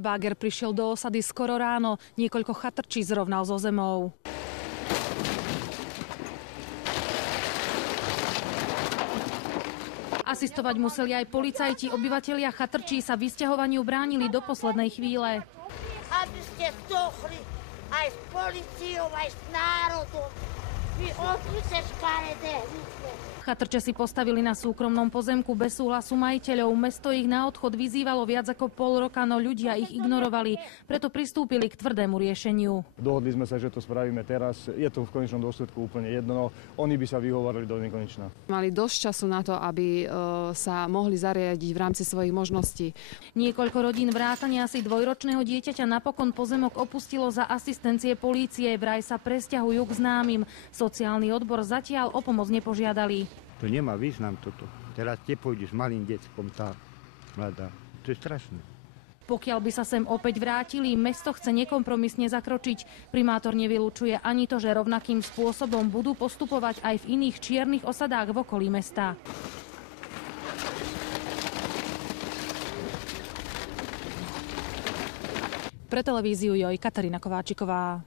Báger prišiel do osady skoro ráno, niekoľko chatrčí zrovnal so zemou. Asistovať museli aj policajti, obyvatelia chatrčí sa vysťahovaniu bránili do poslednej chvíle. Aby ste dochli aj s policiou, aj s národom. Vy odlite škaredé hnutie. Chatrče si postavili na súkromnom pozemku bez súhlasu majiteľov. Mesto ich na odchod vyzývalo viac ako pol roka, no ľudia ich ignorovali. Preto pristúpili k tvrdému riešeniu. Dohodli sme sa, že to spravíme teraz. Je to v konečnom dôsledku úplne jedno. Oni by sa vyhovorili do nekonečna. Mali dosť času na to, aby sa mohli zariadiť v rámci svojich možností. Niekoľko rodín vrátane asi dvojročného dieťaťa napokon pozemok opustilo za asistencie polície. Vraj sa presťahujú k známym. Sociálny odbor zatiaľ o pomoc nepožiadali. To nemá význam toto. Teraz te pôjdeš s malým deckom, tá mladá. To je strašné. Pokiaľ by sa sem opäť vrátili, mesto chce nekompromisne zakročiť. Primátor nevylučuje ani to, že rovnakým spôsobom budú postupovať aj v iných čiernych osadách v okolí mesta. Pre televíziu Joj, Katarína Kováčiková.